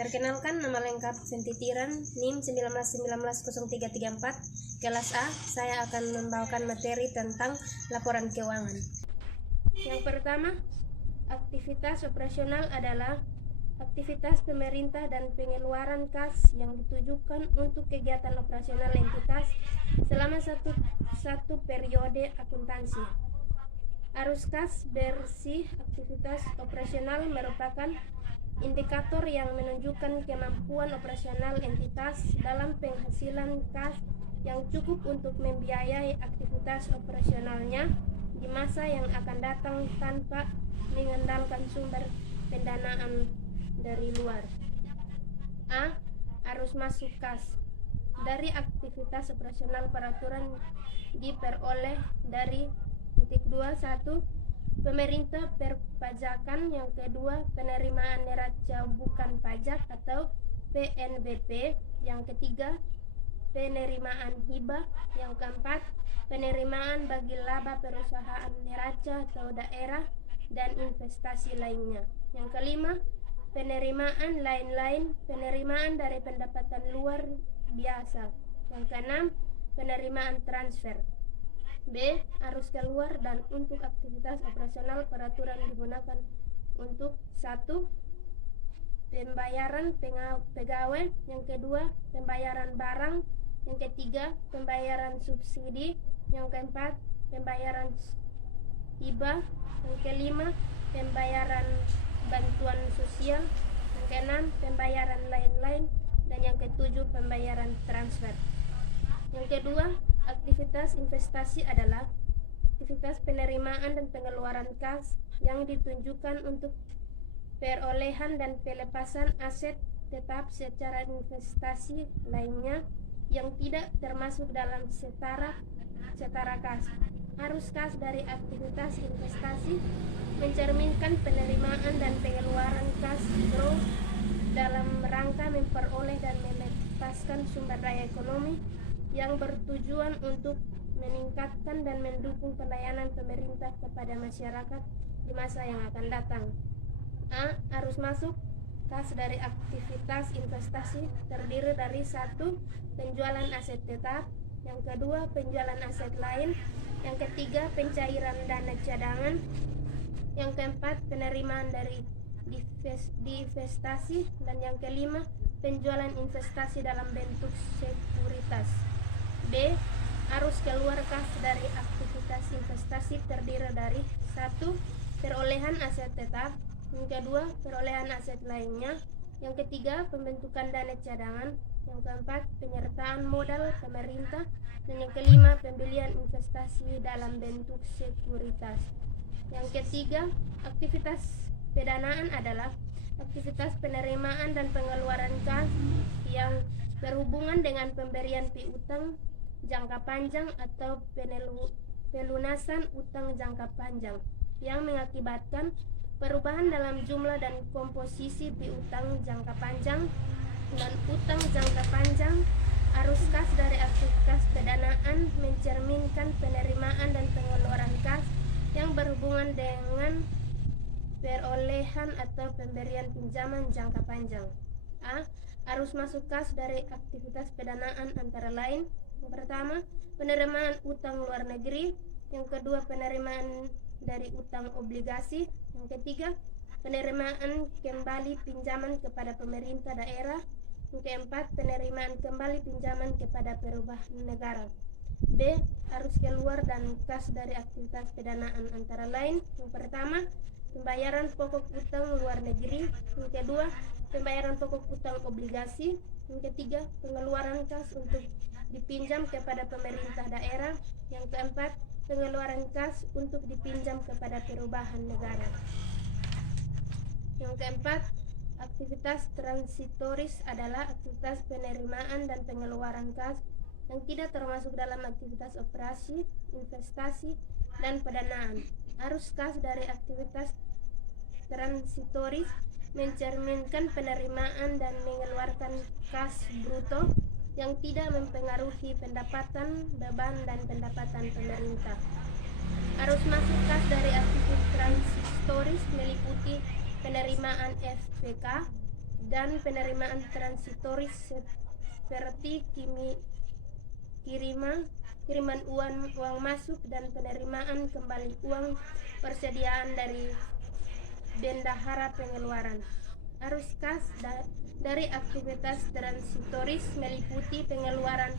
Perkenalkan, nama lengkap Sentitiran, NIM 19190334, kelas A. Saya akan membawakan materi tentang laporan keuangan. Yang pertama, aktivitas operasional adalah aktivitas pemerintah dan pengeluaran kas yang ditujukan untuk kegiatan operasional entitas selama satu periode akuntansi. Arus kas bersih aktivitas operasional merupakan indikator yang menunjukkan kemampuan operasional entitas dalam penghasilan kas yang cukup untuk membiayai aktivitas operasionalnya di masa yang akan datang tanpa mengandalkan sumber pendanaan dari luar. A. Arus masuk kas. Dari aktivitas operasional peraturan diperoleh dari titik 2, 1. Pemerintah perpajakan, yang kedua penerimaan neraca bukan pajak atau PNBP, yang ketiga penerimaan hibah, yang keempat penerimaan bagi laba perusahaan neraca atau daerah dan investasi lainnya, yang kelima penerimaan lain-lain, penerimaan dari pendapatan luar biasa, yang keenam penerimaan transfer. B. Arus keluar dan untuk aktivitas operasional peraturan digunakan untuk 1. Pembayaran pegawai, yang kedua pembayaran barang, yang ketiga pembayaran subsidi, yang keempat pembayaran hibah, yang kelima pembayaran bantuan sosial, yang keenam pembayaran lain-lain, dan yang ketujuh pembayaran transfer. Yang kedua, aktivitas investasi adalah aktivitas penerimaan dan pengeluaran kas yang ditunjukkan untuk perolehan dan pelepasan aset tetap secara investasi lainnya yang tidak termasuk dalam setara kas. Arus kas dari aktivitas investasi mencerminkan penerimaan dan pengeluaran kas dalam rangka memperoleh dan melepaskan sumber daya ekonomi yang bertujuan untuk meningkatkan dan mendukung pelayanan pemerintah kepada masyarakat di masa yang akan datang. A. Arus masuk kas dari aktivitas investasi terdiri dari 1. Penjualan aset tetap, yang kedua penjualan aset lain, yang ketiga pencairan dana cadangan, yang keempat penerimaan dari divestasi, dan yang kelima penjualan investasi dalam bentuk sekuritas. B. Arus keluar kas dari aktivitas investasi terdiri dari 1. Perolehan aset tetap, yang kedua perolehan aset lainnya, yang ketiga pembentukan dana cadangan, yang keempat penyertaan modal pemerintah, dan yang kelima pembelian investasi dalam bentuk sekuritas. Yang ketiga, aktivitas pendanaan adalah aktivitas penerimaan dan pengeluaran kas yang berhubungan dengan pemberian piutang jangka panjang atau pelunasan utang jangka panjang yang mengakibatkan perubahan dalam jumlah dan komposisi piutang jangka panjang dan utang jangka panjang. Arus kas dari aktivitas pendanaan mencerminkan penerimaan dan pengeluaran kas yang berhubungan dengan perolehan atau pemberian pinjaman jangka panjang. A. Arus masuk kas dari aktivitas pendanaan antara lain: yang pertama, penerimaan utang luar negeri, yang kedua penerimaan dari utang obligasi, yang ketiga penerimaan kembali pinjaman kepada pemerintah daerah, yang keempat penerimaan kembali pinjaman kepada perubahan negara. B. Arus keluar dan kas dari aktivitas pendanaan antara lain: yang pertama, pembayaran pokok utang luar negeri, yang kedua pembayaran pokok utang obligasi, yang ketiga pengeluaran kas untuk dipinjam kepada pemerintah daerah, yang keempat pengeluaran kas untuk dipinjam kepada perubahan negara. Yang keempat, aktivitas transitoris adalah aktivitas penerimaan dan pengeluaran kas yang tidak termasuk dalam aktivitas operasi, investasi, dan pendanaan. Arus kas dari aktivitas transitoris mencerminkan penerimaan dan mengeluarkan kas bruto yang tidak mempengaruhi pendapatan, beban, dan pendapatan pemerintah. Arus masuk kas dari aktivitas transitoris meliputi penerimaan FPK, dan penerimaan transitoris seperti kiriman uang masuk dan penerimaan kembali uang persediaan dari bendahara pengeluaran. Arus kas dari aktivitas transitoris meliputi pengeluaran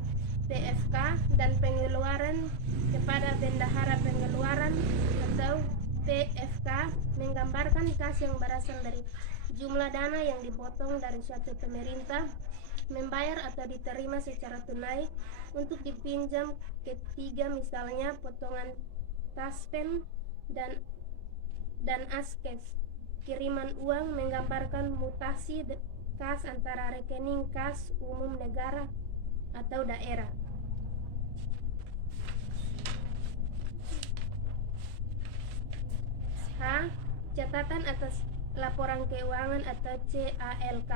PFK dan pengeluaran kepada bendahara pengeluaran atau PFK menggambarkan kas yang berasal dari jumlah dana yang dipotong dari suatu pemerintah membayar atau diterima secara tunai untuk dipinjam ketiga, misalnya potongan taspen dan askes. Kiriman uang menggambarkan mutasi kas antara rekening kas umum negara atau daerah. H. Catatan atas laporan keuangan atau CALK.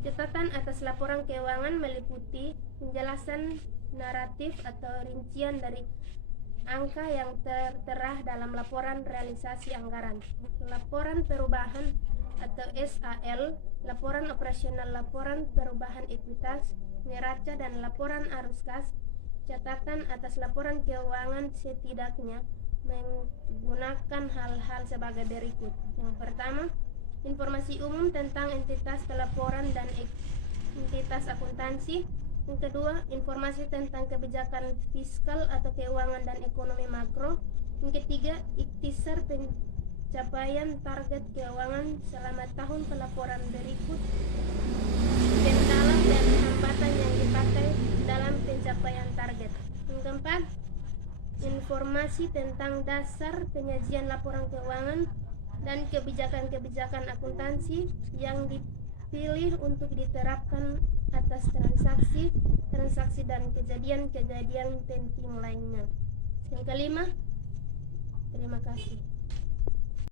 Catatan atas laporan keuangan meliputi penjelasan naratif atau rincian dari angka yang tertera dalam laporan realisasi anggaran, laporan perubahan atau SAL, laporan operasional, laporan perubahan ekuitas, neraca, dan laporan arus kas. Catatan atas laporan keuangan setidaknya menggunakan hal-hal sebagai berikut. Yang pertama, informasi umum tentang entitas pelaporan dan entitas akuntansi. Yang kedua, informasi tentang kebijakan fiskal atau keuangan dan ekonomi makro. Yang ketiga, ikhtisar pencapaian target keuangan selama tahun pelaporan berikut, kendala dan hambatan yang dipakai dalam pencapaian target. Yang keempat, informasi tentang dasar penyajian laporan keuangan dan kebijakan-kebijakan akuntansi yang dipilih untuk diterapkan atas transaksi dan kejadian-kejadian penting lainnya. Yang kelima, terima kasih.